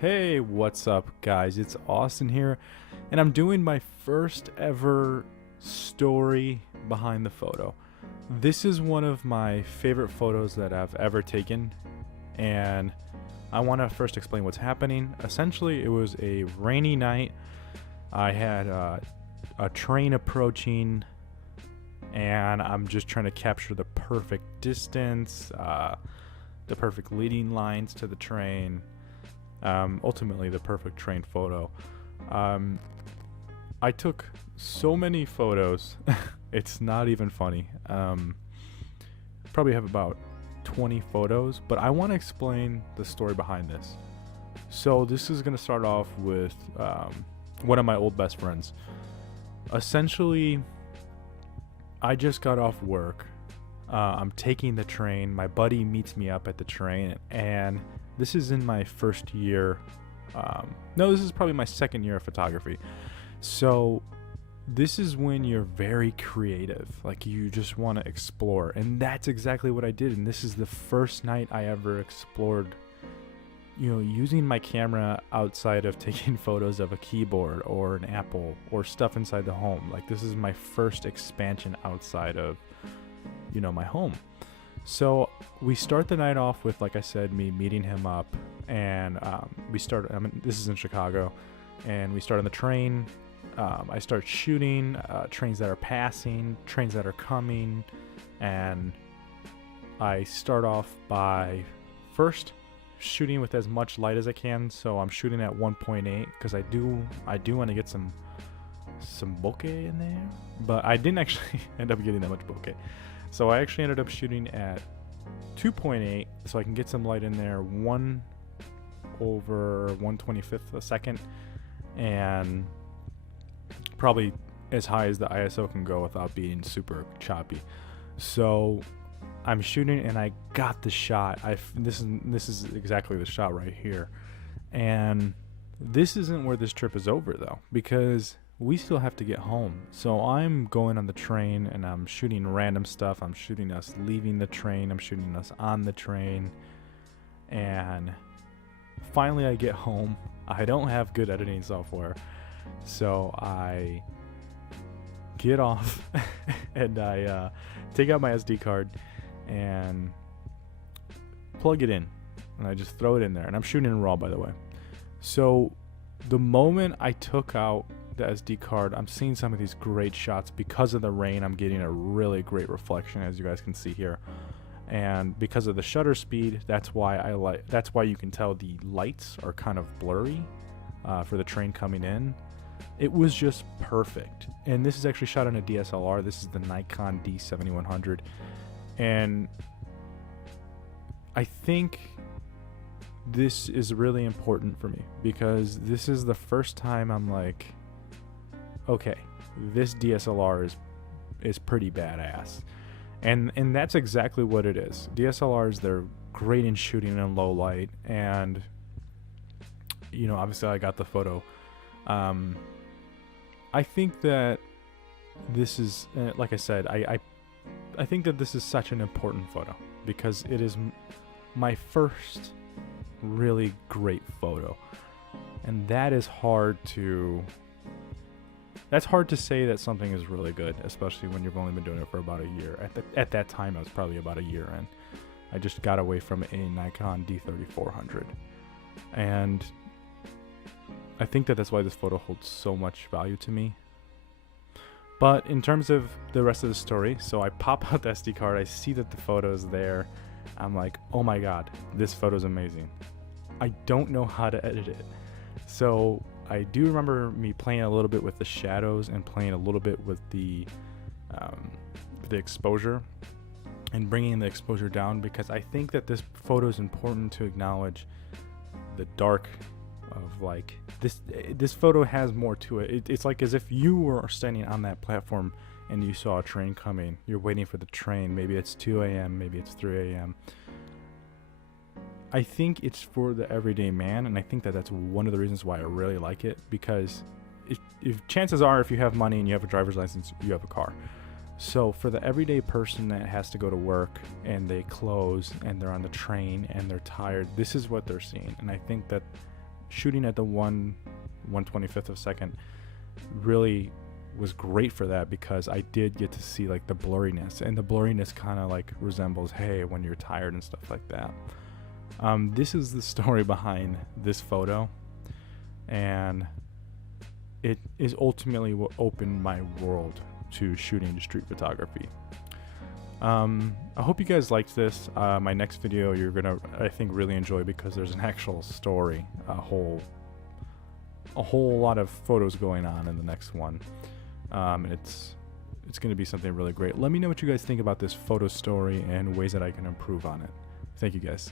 Hey, what's up, guys? It's Austin here, and I'm doing my first ever story behind the photo. This is one of my favorite photos that I've ever taken, and I want to first explain what's happening. Essentially, it was a rainy night. I had a train approaching, and I'm just trying to capture the perfect distance, the perfect leading lines to the train. Ultimately the perfect train photo. I took so many photos, it's not even funny. Probably have about 20 photos, but I want to explain the story behind this. So this is going to start off with one of my old best friends. Essentially, I just got off work. I'm taking the train. My buddy meets me up at the train, and this is in my first year. No, this is probably my second year of photography. So this is when you're very creative. Like, you just want to explore. And that's exactly what I did. And this is the first night I ever explored, using my camera outside of taking photos of a keyboard or an Apple or stuff inside the home. Like, this is my first expansion outside of, my home. So we start the night off with, like I said, me meeting him up, and this is in Chicago, and we start on the train. I start shooting trains that are passing, trains that are coming, and I start off by first shooting with as much light as I can. So I'm shooting at 1.8 because I do want to get some bokeh in there, but I didn't actually end up getting that much bokeh. So I actually ended up shooting at 2.8 so I can get some light in there, 1/125th a second, and probably as high as the ISO can go without being super choppy. So I'm shooting and I got the shot. This is exactly the shot right here. And this isn't where this trip is over though, because we still have to get home. So I'm going on the train and I'm shooting random stuff. I'm shooting us leaving the train. I'm shooting us on the train. And finally I get home. I don't have good editing software. So I get off and I take out my SD card and plug it in. And I just throw it in there. And I'm shooting in RAW, by the way. So the moment I took out the SD card, I'm seeing some of these great shots. Because of the rain, I'm getting a really great reflection, as you guys can see here. And because of the shutter speed, that's why you can tell the lights are kind of blurry for the train coming in. It was just perfect. And this is actually shot on a DSLR. This is the Nikon D7100. And I think this is really important for me because this is the first time I'm like, okay, this DSLR is pretty badass. And that's exactly what it is. DSLRs, they're great in shooting in low light, and obviously I got the photo. I think that this is, like I said, I think that this is such an important photo because it is my first really great photo, and that's hard to say that something is really good, especially when you've only been doing it for about a year. At that time, I was probably about a year in. I just got away from a Nikon D3400, and I think that's why this photo holds so much value to me. But in terms of the rest of the story, so I pop out the SD card, I see that the photo is there. I'm like, oh my god, this photo's amazing. I don't know how to edit it. So I do remember me playing a little bit with the shadows and playing a little bit with the exposure and bringing the exposure down, because I think that this photo is important to acknowledge the dark of, like, this photo has more to it. It's like as if you were standing on that platform and you saw a train coming. You're waiting for the train. Maybe it's 2 a.m., maybe it's 3 a.m. I think it's for the everyday man, and I think that's one of the reasons why I really like it, because if chances are, if you have money and you have a driver's license, you have a car. So for the everyday person that has to go to work and they close and they're on the train and they're tired, this is what they're seeing. And I think that shooting at the 1/25th of a second really was great for that, because I did get to see like the blurriness, and the blurriness kind of like resembles hey when you're tired and stuff like that. This is the story behind this photo, and it is ultimately what opened my world to shooting street photography. I hope you guys liked this. My next video you're gonna, I think, really enjoy, because there's an actual story, a whole lot of photos going on in the next one. It's going to be something really great. Let me know what you guys think about this photo story and ways that I can improve on it. Thank you guys.